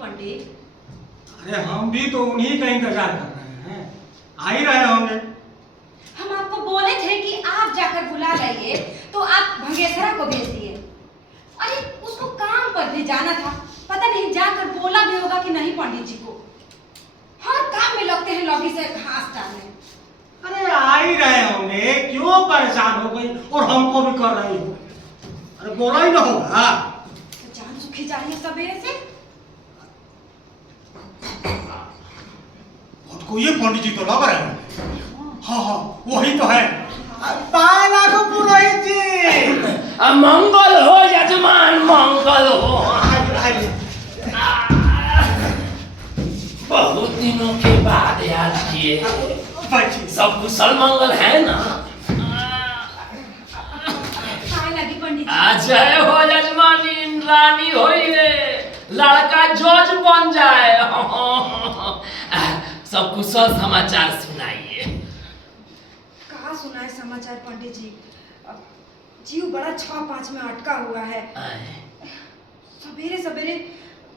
पंडित? अरे हम भी तो उन्हीं का इंतजार कर रहे हैं, आ ही रहे होंगे। हम आपको बोले थे कि आप जाकर बुला लाइए, तो आप भंगेसरा को भेज दिए। अरे उसको काम पर भी जाना था, पता नहीं जाकर बोला भी होगा कि नहीं पंडित जी को। हर काम में लगते हैं लॉबी से घास डालने। अरे आ ही रहे होंगे, क्यों परेशान हो गई और हमको भी कर रही हो? अरे बोला ही ना होगा। तो जान सुखी जा रही है सवेरे से। को ये पंडित जी तो लग रहे हैं। हाँ हाँ वही तो है। पाए लागो पुरोहित जी। मंगल हो यजमान, मंगल हो। बहुत दिनों के बाद याद किए। सब कुशल मंगल है ना? लगी पंडित जी। जय हो यजमानी, रानी होइए, लड़का जज बन जाए। सब कुशल समाचार सुनाइए। कहाँ सुनाए समाचार पंडित जी? जीव बड़ा 6-5 में अटका हुआ है। सवेरे सवेरे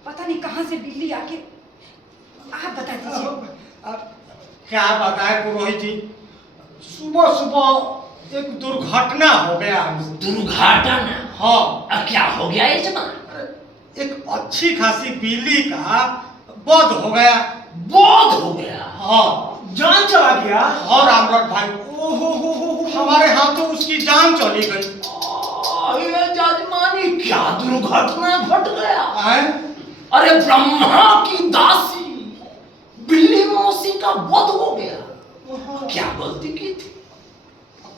पता नहीं कहाँ से बिल्ली आके, आप बता दीजिए। क्या बताए पुरोहित जी, सुबह सुबह एक दुर्घटना हो गया हमसे। दुर्घटना? हाँ। क्या हो गया यजमान? एक अच्छी खासी बिल्ली का वध हो गया। वध हो गया? हाँ, जान चला गया। हाँ रामरथ भाई, हमारे हाथों उसकी जान चली गई। यजमानी क्या दुर्घटना घट गया है? अरे ब्रह्मा की दासी बिल्ली मौसी का वध हो गया। क्या गलती की थी?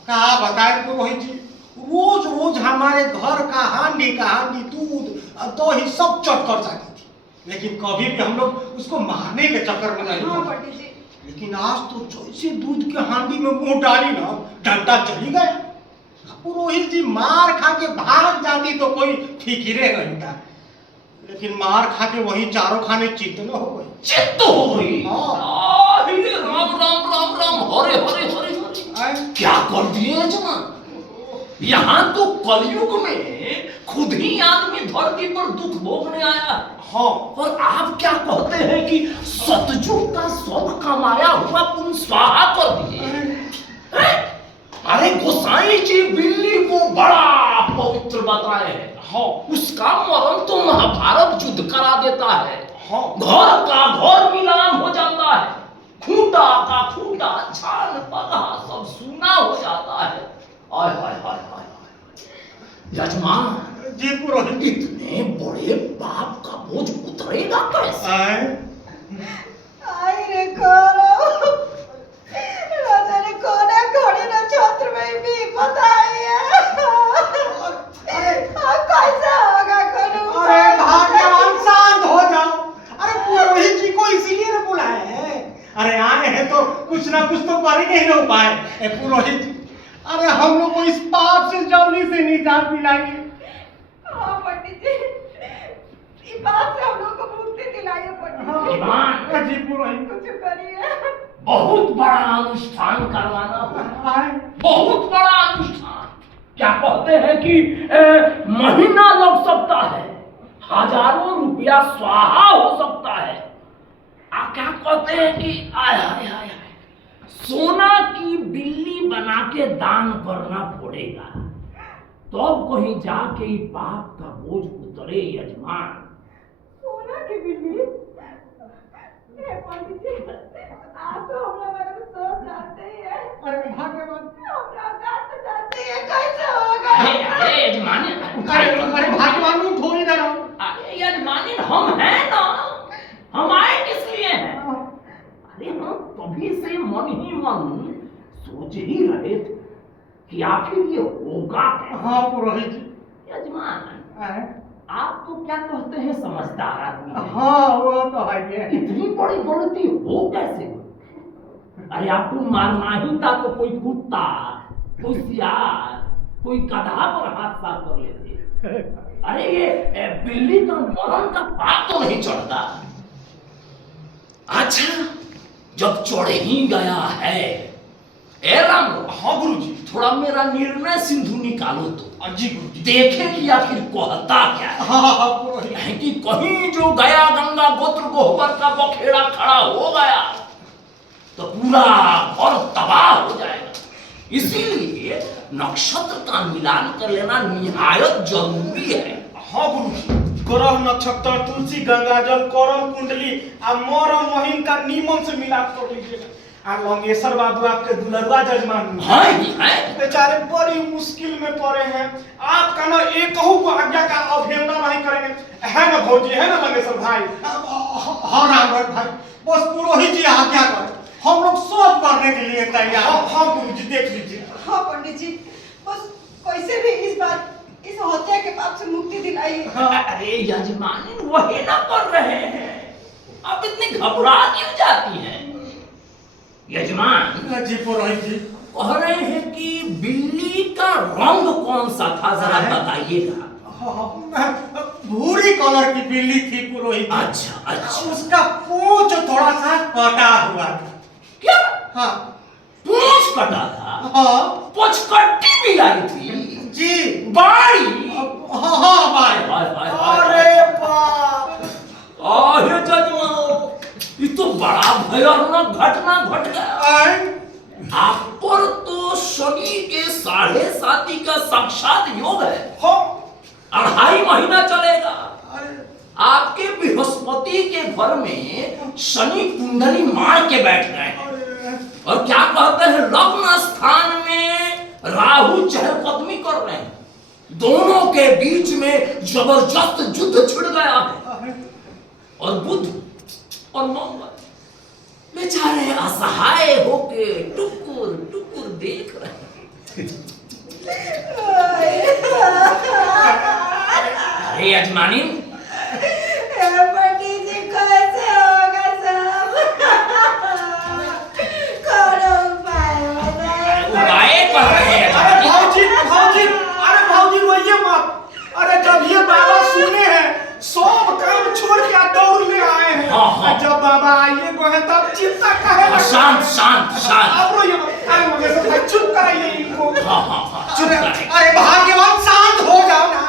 क्या बताए पुरोहित जी, रोज रोज हमारे घर का हांडी दूध दही सब चट कर जाती थी, लेकिन कभी भी हम लोग उसको मारने के चक्कर में नहीं हाँ पड़े। पंडित जी। लेकिन आज तो जैसे दूध के हांडी में मुंह डाली ना, डंडा चली गया। पुरोहित जी मार खा के भाग जाती तो कोई ठीक ही रहता, लेकिन मार खा के वही चारों खाने चित्त न हो गई। चित्त हो गई? हाँ। राम राम राम राम, हरे हरे हरे हरे। क्या कर दिए यजमान? यहाँ तो कलयुग में खुद ही आदमी धरती पर दुख भोगने आया। हाँ। और आप क्या कहते हैं कि सतयुग का सब कमाया हुआ पुण्य स्वाहा कर दिए? अरे गोसाई जी बिल्ली को बड़ा पवित्र बताए हैं। हाँ, उसका मरण तो महाभारत युद्ध करा देता है। हाँ। घर का घर मिलान हो जाता है, खूंटा का खूंटा, छान पगा सब सूना हो जाता है। हाय हाय हाय हाय। यजमान जी पुरोहित, इतने बड़े पाप का बोझ उतरेगा कैसे? आई रे करो, राजा ने कोना घोड़े ना छत्र में भी बताई है। कैसा होगा करूं? अरे भगवान शांत हो जाओ। अरे पुरोहित जी को इसीलिए ना बुलाए हैं। अरे आए हैं तो कुछ ना कुछ तो करेंगे ही ना उपाय। पुरोहित जी, अरे हम लोग को इस पाप से जल्दी से निजात दिलाइए। हाँ पंडित जी, इस बात से हम लोग को मुक्ति दिलाइए पंडित हाँ जी पुरोहित, कुछ करिए। बहुत बड़ा अनुष्ठान करवाना होगा, बहुत बड़ा अनुष्ठान। क्या कहते हैं कि महीना लग सकता है, हजारों रुपया स्वाहा हो सकता है। आप क्या कहते हैं कि आय हाय हाय, सोना की बिल्ली बना के दान करना पड़ेगा, तब कहीं जाके ही पाप का बोझ उतरे यजमान। सोना की बिल्ली? पंडित जी, आप तो हमरा बारे में सब जानते ही हैं। अरे भाग्यवान, हमरा बात तो जानते ही हैं, कैसे होगा? अरे यजमान, अरे भाग्यवान उठो इधर आओ। अरे यजमानी हम हैं ना, हम आए किस लिए हैं? अरे हम कभी से मन ही मन सोच ही रहे थे कि आखिर ये होगा क्या। हाँ पुरोहित जी। यजमान, आप तो क्या कहते हैं समझदार आदमी हैं। हाँ वो तो है ये। इतनी बड़ी गलती हो कैसे? अरे आपको मारना ही था तो कोई कुत्ता, कोई सियार, कोई गधा पर हाथ साफ कर लेते। अरे ये बिल्ली का मरण का पाप तो नहीं चढ़ता। अच्छा, जब चढ़ ही गया है ए राम लोग, हाँ गुरुजी। थोड़ा मेरा निर्णय सिंधु निकालो तो। जी गुरुजी। देखे कि आखिर कहता क्या है। हाँ पुरोहित। है कि कहीं जो गया गंगा गोत्र गोबर का बखेड़ा खड़ा हो गया तो पूरा घर तबाह हो जाएगा। इसीलिए नक्षत्र का मिलान कर लेना निहायत जरूरी है। हाँ गुरुजी। ग्रह नक्षत्र तुलसी गंगाजल करम कुंडली और मरम महीन का नीमन से मिलाप कर लीजिएगा। और लंगेश्वर बाबू आपके दुलरुआ जजमान है बेचारे बड़ी मुश्किल में पड़े हैं। आपका ना एक आज्ञा का अवहेलना नहीं करेंगे, है ना भौजी, है ना लंगेश्वर भाई? हाँ रामगढ़ भाई, बस पुरोहित जी आज्ञा करें, हम लोग सब करने के लिए तैयार। हाँ गुरुजी देख लीजिए। हाँ पंडित जी, बस कैसे भी इस बार इस हत्या के पाप से मुक्ति दिलाइए। अरे यजमानी वही ना कर रहे हैं, आप इतनी घबरा क्यों जाती हैं? यजमान जी पुरोहित जी कह रहे हैं कि बिल्ली का रंग कौन सा था, जरा बताइएगा। भूरी कलर की बिल्ली थी पुरोहित। अच्छा अच्छा। उसका पूंछ थोड़ा सा कटा हुआ था। क्या? हाँ पूंछ कटा था? हाँ पूंछ कट्टी भी आई थी जी। बाड़ी? हाँ हाँ बाड़ी। अरे बाप। आहे जजमान, ये तो बड़ा भयानक घटना घट गया। आप पर तो शनि के 7.5 का साक्षात योग है। हाँ 2.5 महीना चलेगा। आपके बृहस्पति के घर में शनि कुंडली मार के बैठ गए और क्या कहते हैं, लग्न स्थान में राहु चहलकदमी कर रहे हैं। दोनों के बीच में जबरदस्त युद्ध छिड़ गया है और बुध और मंगल बेचारे असहाय होके टुकुर टुकुर देख रहे हैं। अरे यजमानी, पंडित जी कैसे होगा सब? कौन उपाय बताइए? उपाय कर रहे हैं। अरे भाऊजी भाऊजी, अरे भाऊजी रोइए मत। अरे जब ये बाबा सुने हैं सब काम छोड़ के दौड़ ले आए हैं। हाँ। जब बाबा आइए गए तब चिंता काहे लगा? शांत शांत शांत। आप रोइए मत। अरे मुझे सब भाई चुप कराइए इनको। हाँ चुप। अरे भाग्यवान शांत हो जाओ ना।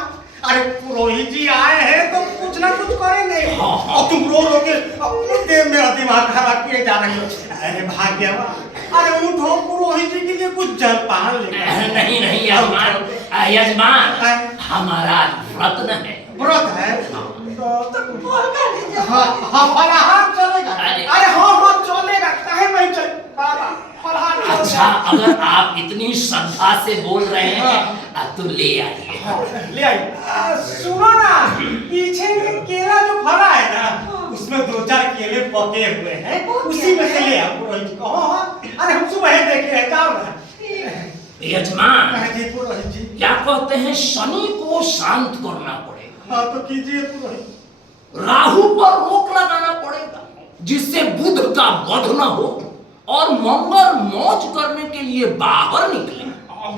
अरे पुरोहित जी आए हैं तो कुछ ना कुछ करेंगे। हाँ। और तुम रो के अपने देह मेरा दिमाग खराब किए जा रहे हो। अरे भाग्यवान, अरे उठो, पुरोहित जी के लिए कुछ जलपान लेकर। नहीं नहीं यजमान, यजमान हमारा व्रत न है। व्रत है तो बोल कर दीजिए। हाँ हाँ फलाहार चलेगा। अरे हाँ हाँ चलेगा, काहे नहीं चले बाबा, फलाहार अच्छा, चलेगा। अगर आप इतनी श्रद्धा से बोल रहे हैं तो ले आइए। ले आइए। सुनो ना, पीछे के केला जो फला है ना, उसमें 2-4 केले पके हुए हैं, उसी में से ले आओ पुरोहित जी को। हाँ अरे हम सुबह देखे हैं, जाओ ना। यजमान जी पुरोहित जी। क्या कहते हैं, शनि को शांत करना पड़ेगा। हाँ तो कीजिए पुरोहित। राहु पर रोक लगाना पड़ेगा जिससे बुध का वध न हो और मंगल मौज करने के लिए बाहर निकले।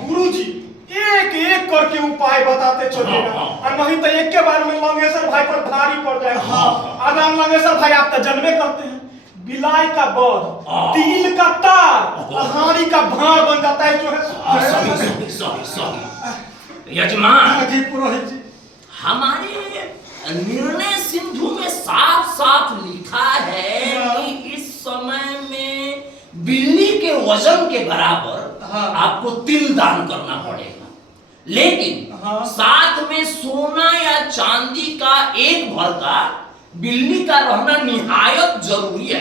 गुरुजी एक एक करके उपाय बताते चलिएगा, और नहीं तो एक के बार में लंगेश्वर भाई पर भारी पड़ जाएगा। अगर लंगेश्वर भाई आप तो जन्मे करते हैं, बिलाई का बध, तिल का तार, हाड़ी का भार बन जाता है जो है। सही यजमान जी पुरोहित जी। हमारे निर्णय सिंधु में साफ साफ लिखा है कि इस समय में बिल्ली के वजन के बराबर आपको तिल दान करना पड़ेगा, लेकिन साथ में सोना या चांदी का 1 भर का बिल्ली का रहना निहायत जरूरी है।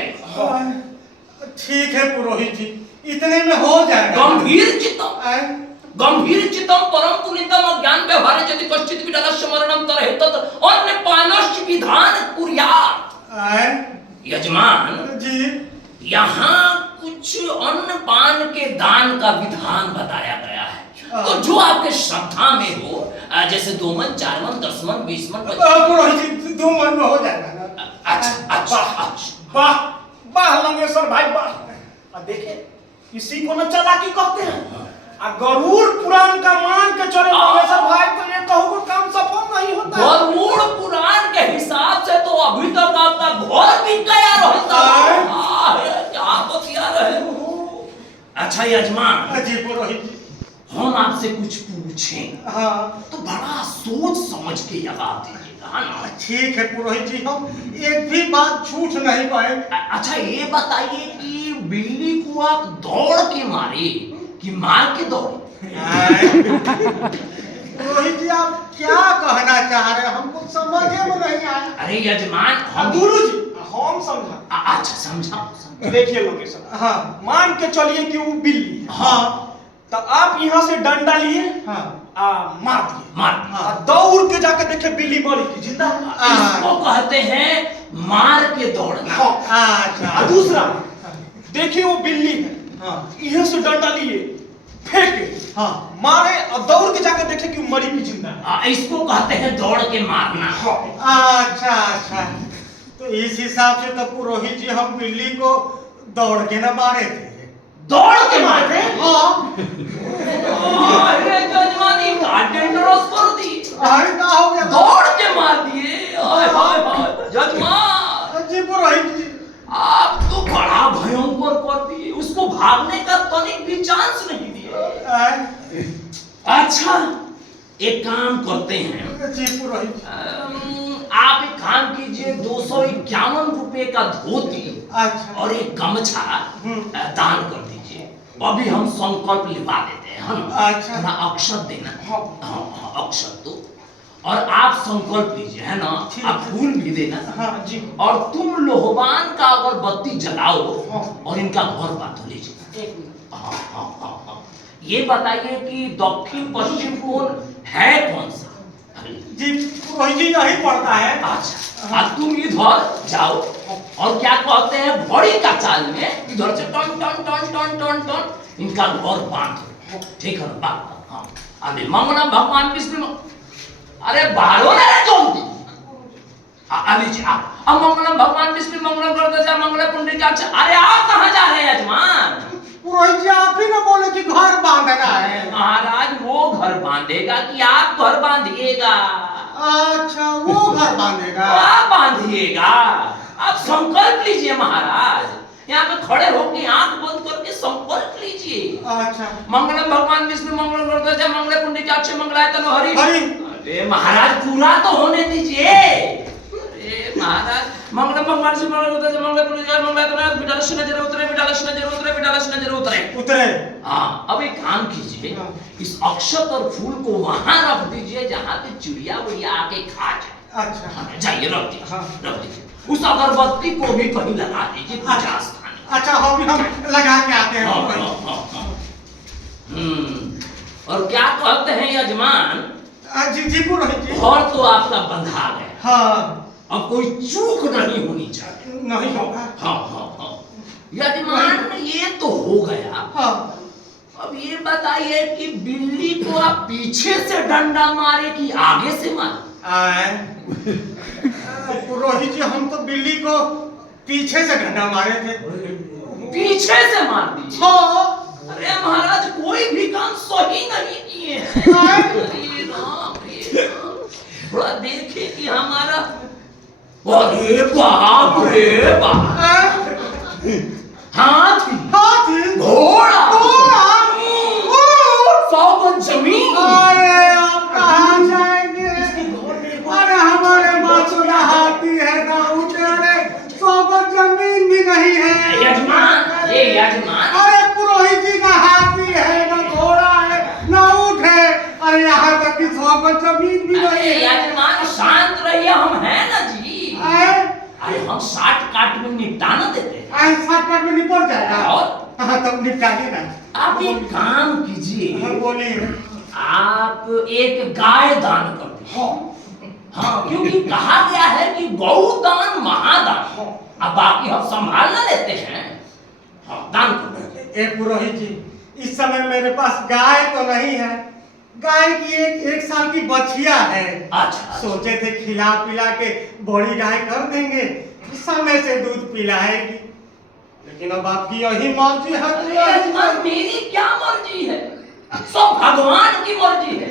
ठीक है पुरोहित जी, इतने में हो जाएगा। गंभीर चित्तम परम पुनीतम अज्ञान व्यवहार यदि कश्चित विदलस्य मरणम तरहे तत् अन्य पानश्च विधान कुर्यात्। यजमान जी, यहाँ कुछ अन्न पान के दान का विधान बताया गया है, तो जो आपके श्रद्धा में हो, जैसे 2 मन, 4 मन, 10 मन, 20 मन, पुरोहित जी 2 मन में हो जाएगा। अच्छा वाह वाह लंगेश्वर भाई वाह। देखिए किसी को न चालाकी कहते हैं, गरुड़ पुराण का मान के चले लंगेश्वर भाई तो ये कहूँ काम सफल नहीं होता। गरुड़ पुराण के हिसाब से तो अभी तक आपका घर भी गया रहता है। क्या बतिया रहे हो? अच्छा यजमान, जी पुरोहित जी। हम आपसे कुछ पूछें हाँ तो बड़ा सोच समझ के जवाब दीजिएगा, है ना? ठीक है पुरोहित जी, हम एक भी बात झूठ नहीं कहेंगे। अच्छा ये बताइए कि बिल्ली को आप दौड़ के मारे कि मार के दौड़े? पुरोहित जी आप क्या कहना चाह रहे हैं, हमको समझे में नहीं आया। अरे यजमान, हम गुरुजी हम समझा। अच्छा समझाओ। देखिए लोकेशन, हाँ मान के चलिए कि वो बिल्ली है, हाँ तो आप यहाँ से डंडा लिए हाँ आ मार दिए, मार। आ दौड़ के जाके देखे बिल्ली मरी की जिंदा है। इसको कहते हैं मार के दौड़ना। हाँ। अच्छा आ दूसरा, देखिए वो बिल्ली है, हाँ यहाँ से डंडा लिए फेंके, हाँ मारे और दौड़ के जाके देखे कि वो मरी की जिंदा है। इसको कहते हैं दौड़ के मारना। अच्छा अच्छा, तो इस हिसाब से तो पुरोहित जी हम बिल्ली को दौड़ के ना मारे थे। दौड़ के मारे? हाँ अरे जजमानी का डेंजरस कर दी। अरे क्या हो गया? दौड़ के मार दिए। हाय हाय हाय जजमान, जी पुरोहित जी। आप तो बड़ा भयंकर कर दिए, उसको भागने का तनिक भी चांस नहीं दिए। अच्छा एक काम करते हैं, जी पुरोहित जी। आप एक काम कीजिए, 251 रुपए का धोती अच्छा और एक गमछा दान कर दीजिए। अभी हम संकल्प लिखवा देते हैं, है ना? अच्छा। थोड़ा अक्षर देना। हाँ, अक्षर दो और आप संकल्प लीजिए, है ना? ठीक आप फूल भी देना। हाँ जी। और तुम लोहबान का अगरबत्ती जलाओ और इनका घर बांध लीजिए। हाँ हाँ हाँ हाँ। ये बताइए कि दक्षिण पश्चिम कोण है कौन सा? जी पुरोहित जी यही पड़ता है। अच्छा, तुम इधर जाओ और क्या कहते हैं घोड़ी का चाल में इधर से टन टन टन टन टन टन इनका घर बांधो। ठीक है ना बात? हाँ। अरे मंगलम भगवान विष्णु, अरे बालो ना रे जल्दी। अली जी अब मंगलम भगवान विष्णु मंगलम करते मंगल पुंडरीका। अरे आप कहाँ जा रहे हैं यजमान? पुरोहित जी आप ही ना बोले कि घर बांधना है। महाराज वो घर बांधेगा कि आप घर बांधिएगा? अच्छा वो घर बांधेगा। आप बांधिएगा। आप संकल्प लीजिए महाराज, यहाँ पे खड़े होकर आंख बंद करके संकल्प लीजिए। अच्छा मंगलम भगवान विष्णु मंगलम करते मंगल पुंडरीकाक्ष मंगलाय तनो हरि। हरि। अरे महाराज पूरा तो होने दीजिए। अरे महाराज मंगलम भगवान से मंगल करते मंगल पुंडरीकाक्ष मंगलाय तनो विडालश नजर उतरे विडालश नजर उतरे विडालश नजर उतरे उतरे। हाँ। अब एक काम कीजिए, इस अक्षत और फूल को वहां रख दीजिए जहां पे चिड़िया उड़िया आके खा जाए। अच्छा हाँ, जाइए रख दीजिए। हाँ। रख दीजिए। उस अगरबत्ती को भी कहीं लगा दीजिए पूजा स्थान। अच्छा हम लगा के आते हैं। हाँ, हाँ, हाँ, हाँ। और क्या कहते हैं यजमान? जी जी पुरोहित जी। घर तो आपका बंधा गया, हाँ अब कोई चूक नहीं होनी चाहिए। नहीं होगा। हाँ हाँ हाँ। यजमान ये तो हो गया। हाँ अब ये बताइए कि बिल्ली को आप पीछे से डंडा मारे कि आगे से मारे? पुरोहित जी हम तो बिल्ली को पीछे से डंडा मारे थे। पीछे से मार दीजिए। हाँ अरे महाराज कोई भी काम सही नहीं किए हैं। अरे राम रे राम। थोड़ा देखे कि हमारा, अरे बाप रे बाप, हाथी, हाथी, घोड़ा, घोड़ा, ऊंट, जमीन। अरे आप कहाँ जाएंगे? अरे हमारे मासूला हाथी है ना उतरे, 100 जमीन भी नहीं है। यजमान, ये यजमान, अरे पुरोहित जी का हाथी है ना घोड़ा है ना ऊँट है। अरे यहाँ तक कि 100 जमीन भी नहीं अरे है। यजमान शांत रहिए, हम हैं ना जी। अरे हम 60 काट में निपटाना देते हैं। 60 में निपट जाएगा। और हाँ तब निपटाइए ना। आप एक काम कीजिए, बोलिए। आप एक गाय दान कर दीजिए। हाँ, क्योंकि कहा गया है कि गौ दान महादान। अब बाकी हम संभाल ना लेते हैं। हाँ, दान कर दीजिए। एक पुरोहित जी, इस समय मेरे पास गाय तो नहीं है। गाय की एक साल की बछिया है। अच्छा, सोचे थे खिला पिला के बड़ी गाय कर देंगे, समय से दूध पिलाएगी। लेकिन अब आपकी यही मर्जी है तो यही यजमान, मेरी क्या मर्जी है? सब भगवान की मर्जी है।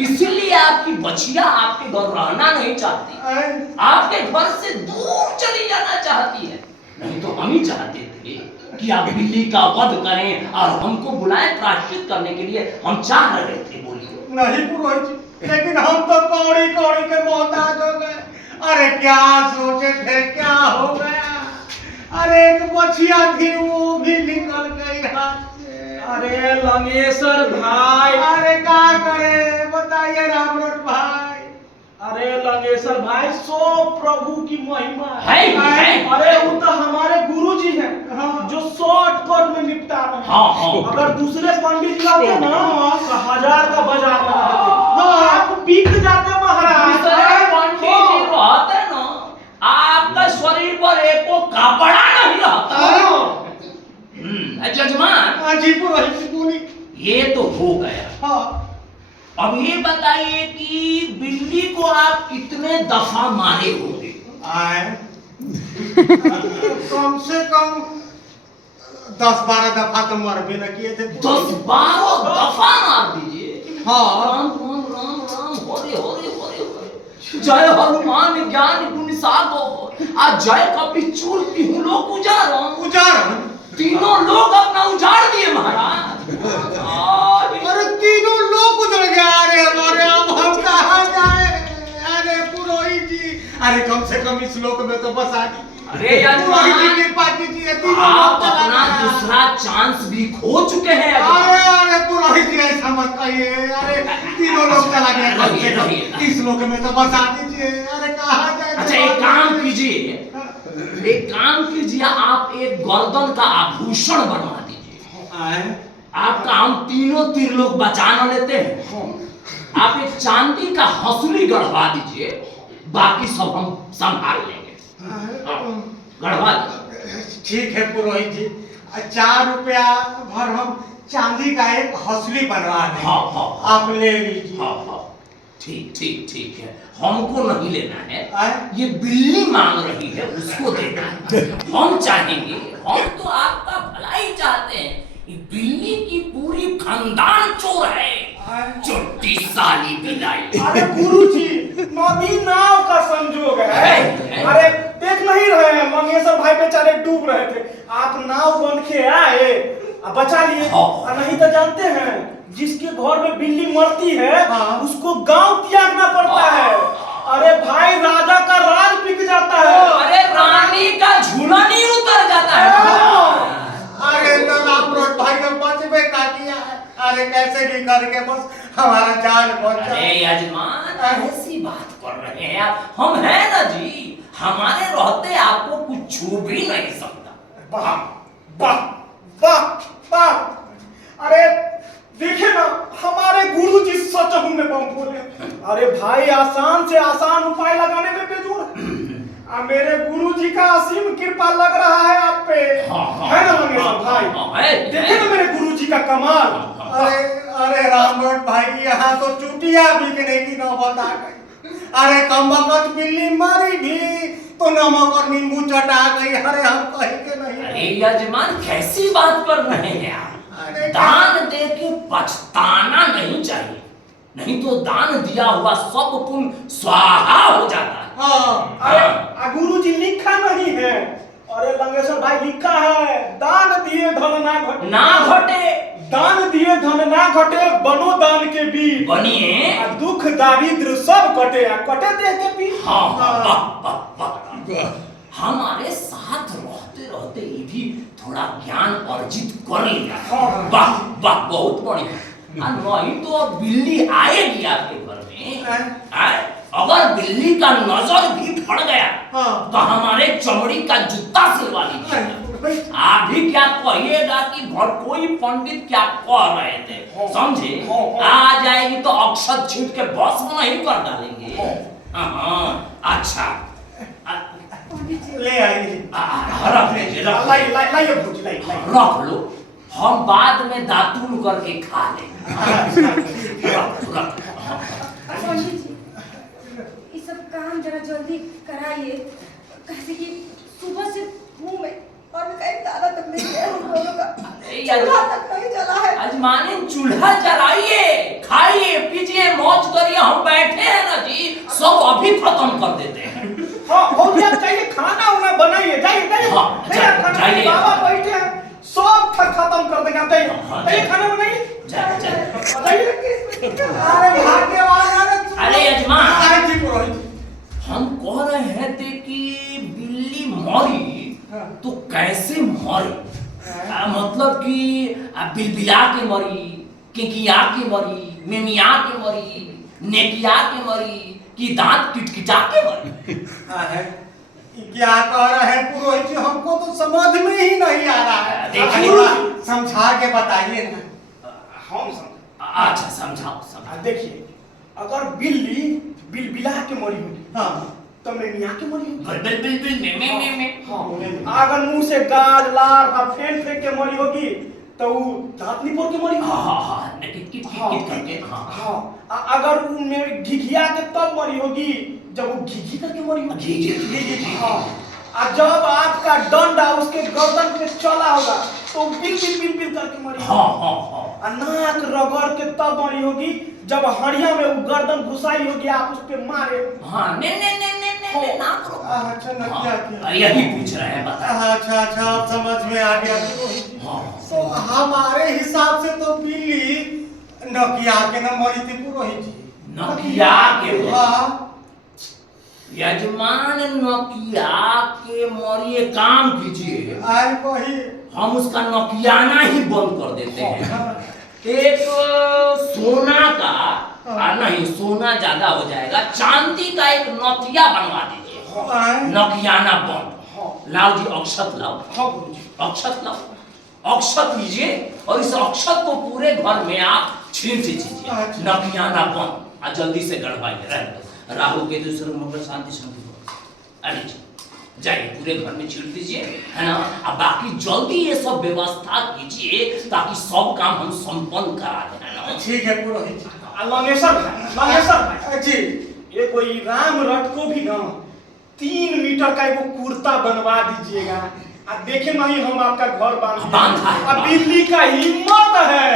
इसीलिए आपकी बछिया आपके घर रहना नहीं चाहती, आपके घर से दूर चली जाना चाहती है। नहीं तो हम ही चाहते थे कि आप बिल्ली का वध करें और हमको बुलाएं प्रायश्चित करने के लिए। हम चाह रहे थे, बोलिए। नहीं पुरोहित जी, लेकिन हम तो कौड़ी कौड़ी के मोहताज हो गए। अरे क्या सोचे थे, क्या हो गया। अरे एक बछिया थी, वो भी निकल गई हाथ से। अरे लंगेश्वर भाई, अरे क्या करे बताइए रामरोट भाई। अरे लंगेश्वर भाई, सो प्रभु की महिमा है। अरे वो तो हमारे गुरु जी हैं, हाँ। जो शॉर्टकट में निपटा रहे हैं। हाँ। अगर दूसरे पंडित जी आते ना तो 1000 का बाजार लगा देते। हाँ। आप बिक जाते महाराज। दूसरे पंडित जी रहते ना, आपका शरीर पर एको कपड़ा नहीं रहता। जजमान, जी पुरोहित जी बोली। ये तो हो गया। हाँ। अब ये बताइए कि बिल्ली को आप कितने दफा मारे होंगे? आए कम से कम 10-12 दफा तो मर भी न किए थे। 10-12 दफा मार दीजिए। हाँ। राम राम राम राम, होरे होरे होरे होरे। जय हनुमान ज्ञान गुण सागर, आज जय कपिचूल तीनों लोग उजाड़ो। उजाड़। तीनों लोग अपना उजाड़ दिए महाराज। अरे तीनों लोग उजड़ गए। अरे हमारे अब हम कहाँ जाए। अरे पुरोहित जी, अरे कम से कम इस लोक में तो बस आ दीजिए। अरे पुरोहित जी यजमान, कृपा कीजिए। तीनों आप लोग चला अपना गया। दूसरा चांस भी खो चुके हैं। अरे पुरोहित जी ऐसा मत कहिए। अरे तीनों लोग चला गया। कम से कम इस लोक में तो बस आ दीजिए। अरे कहाँ जाए। अच्छा एक काम कीजिए, आप एक गर्दन का आभूषण बनवा दीजिए। आपका हम तीनों त्रिलोक बचाना लेते हैं। आप एक चांदी का हंसुली गढ़वा दीजिए, बाकी सब हम संभाल लेंगे। गढ़वा दीजिए। ठीक है पुरोहित जी, 4 रुपया भर हम चांदी का एक हंसुली बनवा दें। हाँ। आप ले लीजिए। हाँ। ठीक है। हमको नहीं लेना है, आए? ये बिल्ली मांग रही है, उसको देना है। हम चाहेंगे, हम तो आपका भलाई चाहते हैं। ये बिल्ली की पूरी खानदान चोर है। चुट्टी साली बिलाई। अरे गुरुजी, नदी नाव का संजोग है। अरे देख नहीं रहे हैं, मंगेशर भाई बेचारे डूब रहे थे, आप नाव बन के आए, बचा लिए। और नहीं तो जानते हैं, जिसके घर में बिल्ली मरती है उसको गांव त्यागना पड़ता है। अरे भाई, राजा का राज बिक जाता है। अरे रानी का झूला नहीं उतर जाता है। अरे तो रामरोट भाई ने बचबे का किया है। अरे कैसे भी करके बस हमारा जान बच जाए। अरे यजमान, ऐसी बात कर रहे हैं आप। हम हैं ना जी, हमारे रहते आपको कुछ छू भी नहीं सकता। वाह। अरे देखे ना, हमारे गुरुजी सच में बम बोले। अरे भाई, आसान से आसान उपाय लगाने में बेजोर है। मेरे गुरुजी का असीम कृपा लग रहा है आप पे। है ना मंगेशर भाई? देखे ना मेरे गुरुजी का कमाल। अरे रामरोट भाई, यहाँ तो चुटिया बिकने की नौबत आ गई। अरे कमबख्त बिल्ली मारी भी तो नमक और नींबू चटा गई। अरे हम कहेंगे नहीं। अरे यजमान, कैसी बात कर रहे हैं आप? दान दे के पछताना नहीं चाहिए, नहीं तो दान दिया हुआ सब पुण्य स्वाहा हो जाता है। अरे गुरुजी लिखा नहीं है। अरे लंगेश्वर भाई, लिखा है, दान दिए धन ना घटे। दान दिए धन ना घटे, बनो दान के बीच बनिए। दुख दारिद्र सब कटे, कटे देह के बीच। हमारे साथ रहते रहते ये भी थोड़ा ज्ञान अर्जित कर लिया। वाह, बहुत बढ़िया। नहीं तो अब बिल्ली आएगी आपके घर में। अगर बिल्ली का नजर भी पड़ गया तो हमारे चमड़ी का जूता सिलवा लीजिए। आप भी क्या कहिएगा कि कोई पंडित क्या कह रहे थे, समझे? आ जाएगी तो अक्षत छींट के भस्म नहीं कर डालेंगे। अच्छा, ले आइए। रख लो, हम बाद में दातुन करके खा लेंगे। पंडित जी, ये सब काम जरा जल्दी कराइए, कैसे कि सुबह से मुंह में और कहीं दाना तक नहीं है हम लोगों का। यार, चूल्हा तक नहीं जला है। अजमाने चूल्हा जलाइए, खाइए पीजिए, मौज करिए। हम बैठे हैं ना जी, सब अभी खत्म कर देते हैं। हाँ, हो गया, चाहिए खाना उन्हें बनाइए। जाइए हाँ, जाइए, जाइए। बाबा बैठे हैं। सब खत्म कर देगा। बताइए खाना बनाइए। अरे भाग्यवान। अरे यजमान, अरे जी पुरोहित, हम कह रहे हैं थे कि बिल्ली मरी तो कैसे मरी? मतलब कि बिलबिला के मरी, किकिया के मरी, मेमिया के मरी, नेकिया के मरी, कि दांत किटकिटा के मरी? क्या कह रहे हैं पुरोहित जी, हमको तो समझ में ही नहीं आ रहा है। देखिए, समझा के बताइए ना। हम अच्छा समझाओ। देखिए, अगर बिल्ली बिलबिला के मरी होगी, हाँ, तो मेमिया के मरी होगी। में हाँ, अगर मुंह से गाज लार फेंक फेंक के मरी होगी तो वो दांत निपोड़ के मरी होगी। अगर उनमें घिघिया के तब मरी होगी जब वो घिघी करके मरी होगी। और जब आपका डंडा उसके गर्दन पे चला होगा तो बिल करके मरी होगी। और नाक रगड़ के तब मरी होगी जब हड़िया में वो गर्दन घुसाई होगी, आप उस पे मारे। अच्छा ना, क्या यही पूछ रहे हैं, बता। अच्छा, अब समझ में आ गया। तो हमारे हिसाब से तो बिल्ली नकिया के न मरी थी पुरोहित जी। नकिया के? हाँ यजमान, नकिया के मरिए, काम कीजिए, आए वही हम उसका नकियाना ही बंद कर देते हैं। एक सोना का, नहीं सोना ज्यादा हो जाएगा, चांदी का एक नथिया बनवा दीजिए, नकियाना बंद। लाओ जी अक्षत लाओ, अक्षत लाओ, अक्षत लीजिए और इस अक्षत को पूरे घर में आप छींट दीजिए। नकियाना बंद, और जल्दी से गड़वाइए, रह दो। राहु के दूसरे मंगल शांति शांति जाइए, पूरे घर में छींट दीजिए, है ना। अब बाकी जल्दी ये सब व्यवस्था कीजिए ताकि सब काम हम संपन्न करा दें, है ना। ठीक है पुरोहित जी। लंगेश्वर भाई जी, ये कोई राम रथ को भी ना 3 मीटर का एक कुर्ता बनवा दीजिएगा। अब देखे नहीं हम आपका घर बांध। अब बिल्ली का हिम्मत है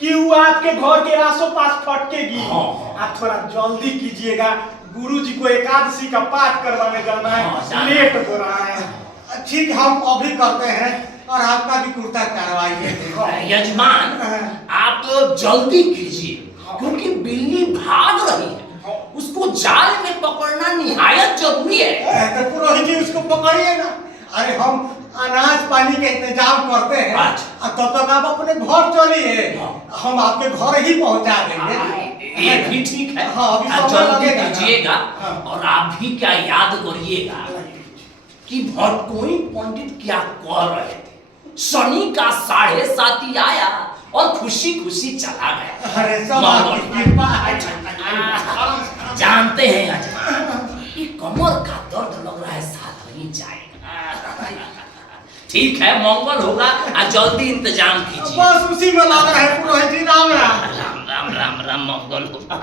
कि वो आपके घर के आसो-पास फटकेगी। आप थोड़ा जल्दी कीजिएगा, गुरुजी को एकादशी का पाठ करवाने जाना है, लेट हो रहा है। ठीक, हम अभी करते हैं और आपका भी कुर्ता करवाइए। यजमान, आप जल्दी कीजिए क्योंकि बिल्ली भाग रही है, उसको जाल में पकड़ना निहायत जरूरी है। तो पुरोहित जी उसको पकड़िए ना। अरे हम अनाज पानी के इंतजाम करते हैं, तब तक आप अपने घर चलिए, हम आपके घर ही पहुंचा देंगे। ये भी ठीक है। हाँ, जल्दी कीजिएगा। और आप भी क्या याद करिएगा कि भटकोई पंडित क्या कह रहे थे, शनि का 7.5 आया और खुशी खुशी चला गया। अरे सब आपकी कृपा है। जानते हैं यजमान, ये कमर का दर्द लग रहा है, साथ नहीं जाएगा। ठीक है, मंगल होगा, जल्दी इंतजाम कीजिए। बस उसी में लग रहा है पुरोहित जी। राम राम। राम राम राम राम, मंगल होगा।